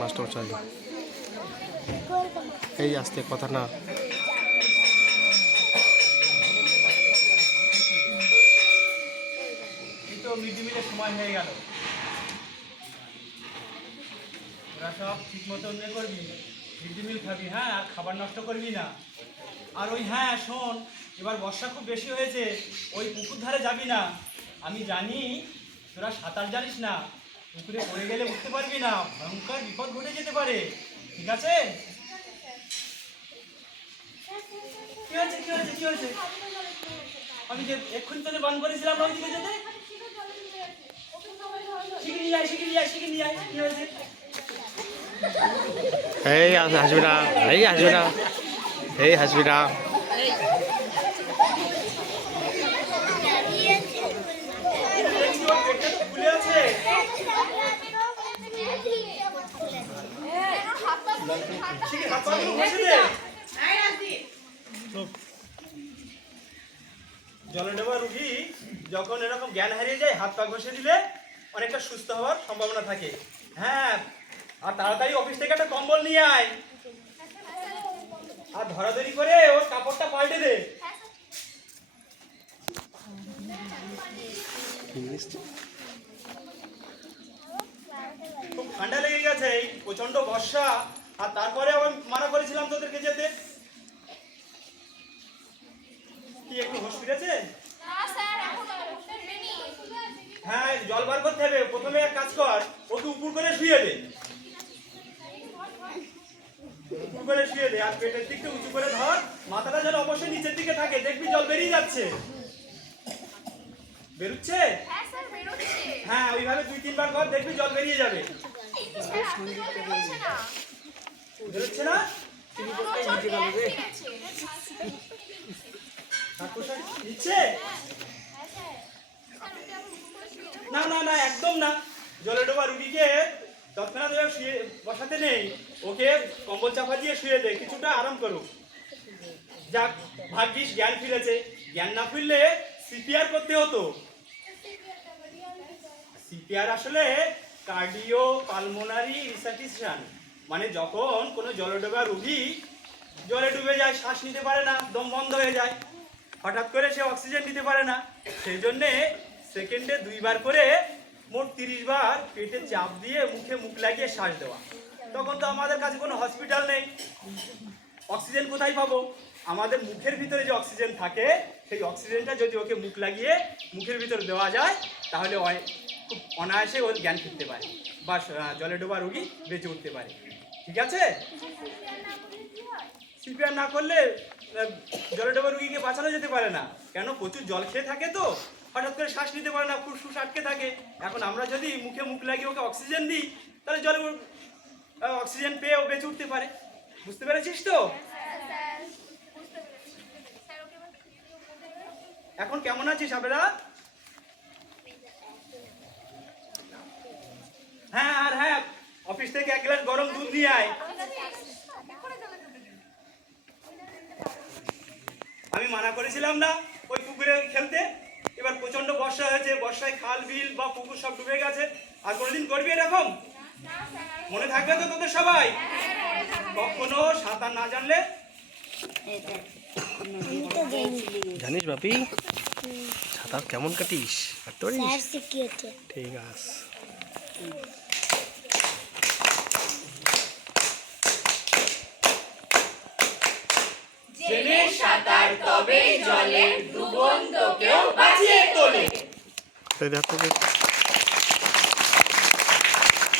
Master চাই এই আসতে কথা না এই তো মিড ডে মিলের সময় হয়ে গেল। ওরা সব ঠিক মতো করবি, মিড ডে মিল খাবি, হ্যাঁ, আর খাবার নষ্ট করবি না। আর ওই হ্যাঁ শোন, এবার বর্ষা খুব বেশি হয়েছে, ওই পুকুর ধারে যাবি না। আমি জানি তোরা সাঁতার জানিস না, পুকুরে পড়ে গেলে উঠতে পারবি না, ভয়ঙ্কর বিপদ ঘটে যেতে পারে, ঠিক আছে? কি হয়েছে কি হয়েছে কি হয়েছে? আমি যে এক্ষুনি তোদের বান করেছিলাম না ওইদিকে যেতে, শিখে নিয়ে আয় শিখে নিয়ে আয় শিখে নিয়ে আয়। কি হয়েছে? এই হাসবি না, এই হাসবি না, এই হাসবি না। খুলে আছে। জলডোবা রুগী যখন এরকম জ্ঞান হারিয়ে যায়, হাত পা ঘষে দিলে অনেকটা সুস্থ হওয়ার সম্ভাবনা থাকে। হ্যাঁ, আর তাড়াতাড়ি অফিস থেকে একটা কম্বল নিয়ে আয়, আর ধরাধরি করে ওর কাপড়টা পাল্টে দে। খুব ঠান্ডা লেগে গেছে, এই প্রচন্ড বর্ষা, আর তারপরে আবার মানা করেছিলাম তোদেরকে যেতে। কি একটু হোশ ফিরেছে? হ্যাঁ, জল বার করতে হবে। প্রথমে এক কাজ কর, ওকে উপর করে শুয়ে দে, উপর করে শুয়ে দে, আর পেটের দিকটা উঁচু করে ধর, মাথাটা যেন অবশ্যই নিচের দিকে থাকে, দেখবি জল বেরিয়ে যাচ্ছে। বেরোচ্ছে? হ্যাঁ, ওইভাবে 2-3 বার কর, দেখবি জল বেরিয়ে যাবে। বেরোচ্ছে না? নিচ্ছে? না না না, একদম না। জলডোবা রুগীকে তৎক্ষণাৎ শুয়ে বসাতে নেই, ওকে কম্বল চাপা দিয়ে শুয়ে দে, কিছুটা আরাম করুক। যাক, ভাগ্যিস জ্ঞান ফিরেছে, জ্ঞান না ফিরলে সিপিআর করতে হতো। সিপিআর আসলে কার্ডিও পালমোনারি রিসার্টিশন, মানে যখন কোনো জলডোবা রুগী জলে ডুবে যায়, শ্বাস নিতে পারে না, দম বন্ধ হয়ে যায়, হঠাৎ করে সে অক্সিজেন নিতে পারে না, সেই জন্যে সেকেন্ডে 2 বার করে মোট 30 বার পেটে চাপ দিয়ে মুখে মুখ লাগিয়ে শ্বাস দেওয়া। তখন তো আমাদের কাছে কোনো হসপিটাল নেই, অক্সিজেন কোথায় পাবো? আমাদের মুখের ভিতরে যে অক্সিজেন থাকে, সেই অক্সিজেনটা যদি ওকে মুখ লাগিয়ে মুখের ভিতরে দেওয়া যায়, তাহলে খুব অনায়াসে ওর জ্ঞান ফিরতে পারে, বা জলে ডোবা রোগী বেঁচে উঠতে পারে, ঠিক আছে? সিপিআর না করলে জলে ডোবা রোগীকে বাঁচানো যেতে পারে না, কেন? প্রচুর জল খেয়ে থাকে তো, হঠাৎ করে শ্বাস নিতে পারে না, ফুসফুস আটকে থাকে। এখন আমরা যদি মুখে মুখ লাগিয়ে ওকে অক্সিজেন দিই, তাহলে জলে অক্সিজেন পেয়ে ও বেঁচে উঠতে পারে। বুঝতে পেরেছিস তো? এখন কেমন আছিস আবেদা? হ্যাঁ, আর হ্যাঁ, অফিস থেকে 1 গ্লাস গরম দুধ নিয়ে আয়। আমি মানা করেছিলাম না ওই পুকুরে খেলতে? এবার প্রচন্ড বর্ষা হয়েছে, বর্ষায় খাল বিল বা পুকুর সব ডুবে গেছে। আর কোনোদিন করবি এরকম? মনে থাকবে তো তোদের সবাই? কখনো সাঁতার না জানলে জানিস বাপি সাঁতার কেমন কাটিস? ঠিক আছে। জেনে সাঁতার তবেই জলে ডুবন্তকেও বাঁচিয়ে তোলে।